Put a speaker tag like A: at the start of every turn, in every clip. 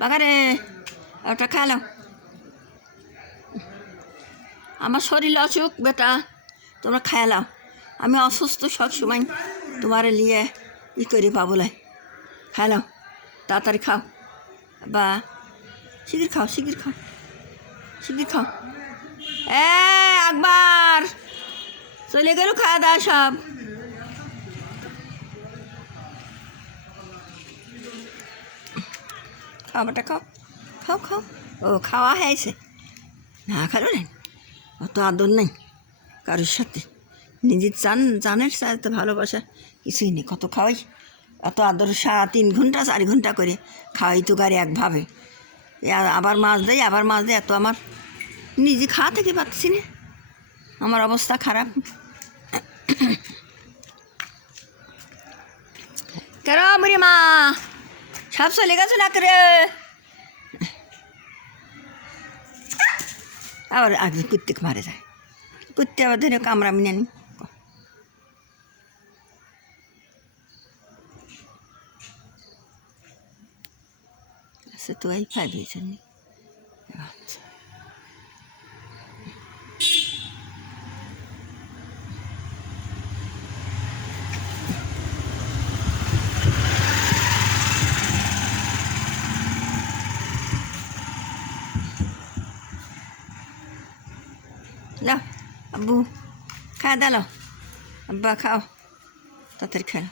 A: বাগারে ওটা খেলো আমার শরীর অসুখ, বেটা, তোমরা খেলাও আমি অসুস্থ সব সময় তোমার নিয়ে ই করি পাবলাই খেলাও তাড়াতাড়ি খাও। বা শিগির খাও শিগির খাও। শিগির খাও। এ একবার চলে গেল খাওয়া দাওয়া সব। খাবারটা খাও। খাও খাও। ও খাওয়া হয়েছে। না খালো নেই অত আদর নেই কারোর সাথে। নিজের চান জানের সাথে ভালোবাসা কিছুই নেই। কত খাওয়াই? এত আদর সারা তিন ঘণ্টা, চার ঘণ্টা করে খাওয়াই তো গাড়ি একভাবে। আবার মাছ দেয়, আবার মাছ দেয়, এত আমার। নিজে খাওয়া থেকে পাচ্ছি না। আমার অবস্থা খারাপ। কেন মরি মা? সব চলে গেছে না করে আবার আগে কুত্তিক মারে যায় কুত্তে আবার ধরে কামড়া মিনে নি আচ্ছা তো এই ফাইভ হয়েছে নি আচ্ছা যাও আব্বু খাওয়া দালো আব্বা খাও তাড়াতাড়ি খেলো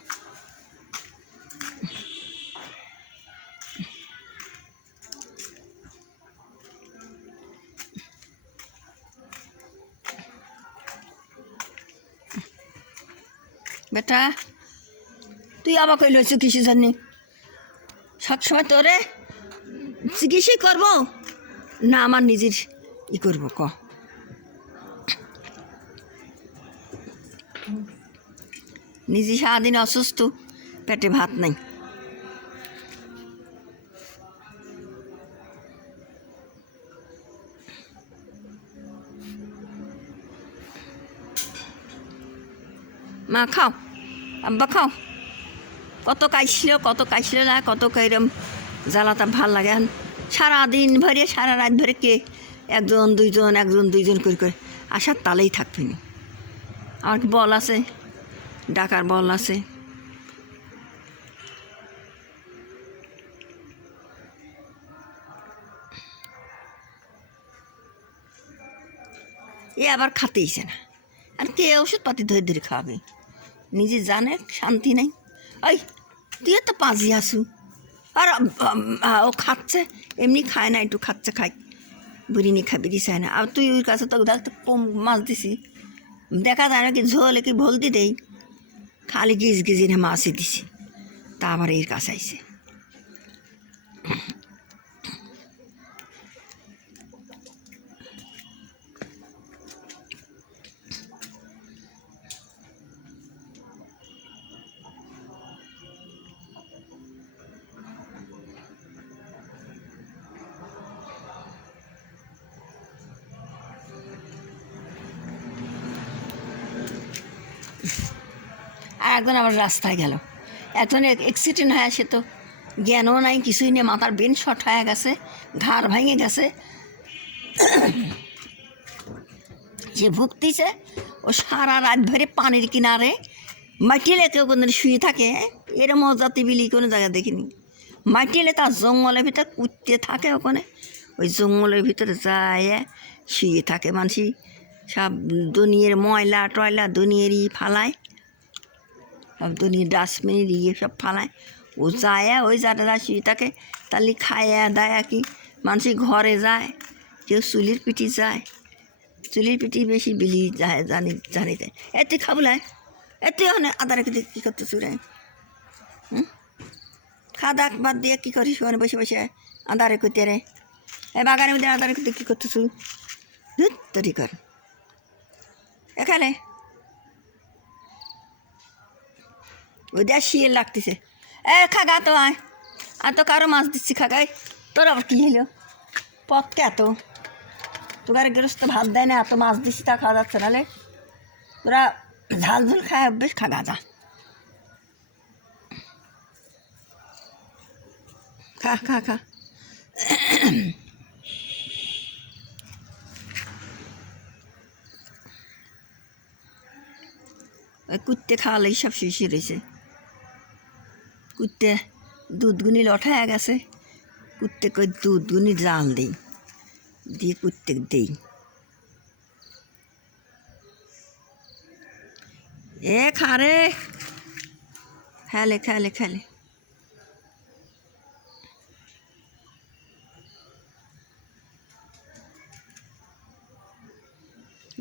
A: বেটা তুই আবার কইল কিসে জানি সবসময় তোরে চিকিৎসাই করব না আমার নিজের ই করব ক নিজে সারাদিন অসুস্থ, পেটে ভাত নাই। মা, খাও। আব্বা, খাও। কত কাইছিল কত কাইছিল না, কত কইরম জ্বালাটা ভালো লাগে সারাদিন ভরে, সারা রাত ভরে কে? একজন, দুইজন একজন, দুইজন করে করে। আসার তালেই থাকবে কি বল আছে, ডাকার বল আছে। এ আবার খাতেইছে না। আর কে ওষুধ পাতি ধরে ধরে খাবে নিজে জানে, শান্তি নাই। ওই তুই তো পাঁচি আসু আর ও খাচ্ছে, এমনি খায় না, একটু খাচ্ছে খাই বুড়ি নিয়ে খাবি দিছে না। আর তুই ওর কাছে তো কম মাছ দিছি। দেখা যায় কি ঝোল কি ভলতি দেই, খালি গিজ গিজিনে মাছই দিছি। তা আবার এর কাছে আইছে। আর একজন আবার রাস্তায় গেল। একজন অ্যাক্সিডেন্ট হয়ে সে তো। জ্ঞানও নাই, কিছুই নেই, মাথার বেন শট হয়ে গেছে, ঘাড় ভেঙে গেছে। যে ভুগতিছে, ও সারা রাত ধরে পানির কিনারে মাটিলে কেউ কোনো শুয়ে থাকে এরম জাতি বিলি কোনো জায়গা দেখিনি। মাটিলে তার জঙ্গলের ভিতরে কুত্তে থাকে ওখানে। ওই জঙ্গলের ভিতরে যায় শুয়ে থাকে মানুষই সব দুনিয়ার ময়লা টয়লা দুনিয়ারই ফালায়। সব দুনিয়ার ডাস্টবিনের ইয়ে সব ফালায়। ও যায় ওই যাটা শুয়ে থাকে তাহলে খায় দেয় কি? মানুষ ঘরে যায়, কেউ চুলির পিঠি যায়। চুলির পিঠি বেশি বিলি যায়, জানি জানি যায় এ, তুই খাবলাই এ, তুই ওখানে আদা রেখে কী করতে চুরে হুম? খাওয়া দাওয়া বাদ দিয়ে কী করিস ওখানে বসে বসে আদা রেখে রে। এ, বাগানের মধ্যে আদা রেখে কী করতেছু ধুত তরি কর। এখানে। ওদের শিয়ে লাগতেছে। এ খাগা তো আয়। আর তো কারও মাছ দিচ্ছি খাগাই তোর আবার কী হলো? পথ কে এত তোকার গৃহস্থ ভাত দেয় না, এত মাছ দিচ্ছি, তা খাওয়া যাচ্ছে নাহলে তোরা ঝাল ঝুল খায় বেশ খাগা যা। খা খা খা। ওই কুত্তে খাওয়ালেই সব শিশি রয়েছে কুত্তে দুধ গুনি লঠায় গেছে। কুত্তে কই দুধ গুনি জাল দেই, দিয়ে কুত্তে দেই। এ খারে, খেলে খেলে খেলে।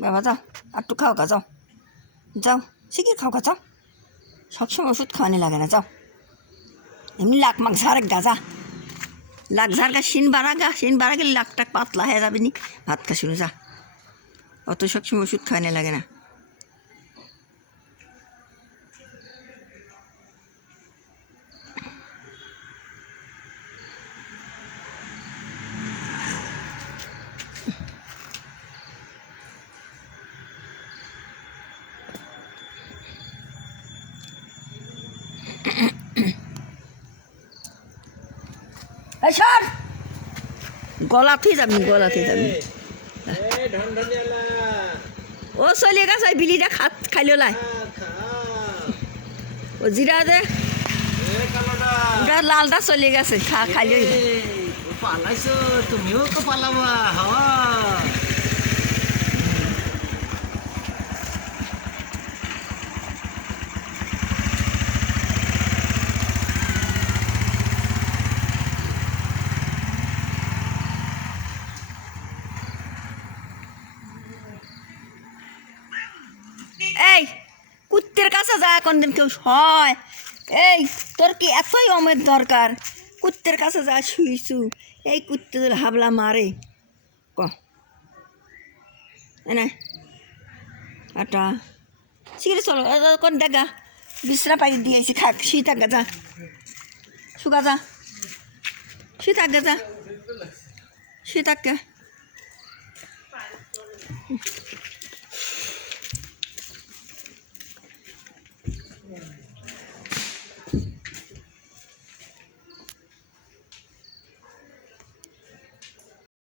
A: বাবা, যাও একটু খাও গা, যাও। যাও, শিগগির খাও গা, যাও। সবসময় ওষুধ খাওয়ানি লাগে না, যাও। এমনি লাখ মাখ ঝাড় গাজা লাখ ঝাড় গা শিন বাড়া গা শিন বাড়া গেলে লাখ টাক পাতলা হয়ে যাবে নি। ভাত খা শুনে যা। অত সবসময় ওষুধ খাওয়ানি লাগে না। সর। গলাতে যাবি গলাতে যাবি। ও চলি গেছে বিলিটা খাত খাইলো লাই। ও জিরা দে। ওটা লালটা চলে গেছে খা খাইলো
B: পালাইছো তুমিও তো পালাবা হাওয়া
A: এই কুত্তের কাছে যা কোনদিন কেউ হয় এই, তোর কি এতই অমের দরকার? কুত্তের কাছে যা শুইছু, এই কুত্তে হাবলা মারে। ক। এনে। আটা। শিখে চলো কোন দেখা বিছনা পাই দিয়েছি খাক শীত আগে যা। শুকা যা। শীত আগে যা। শীত আগে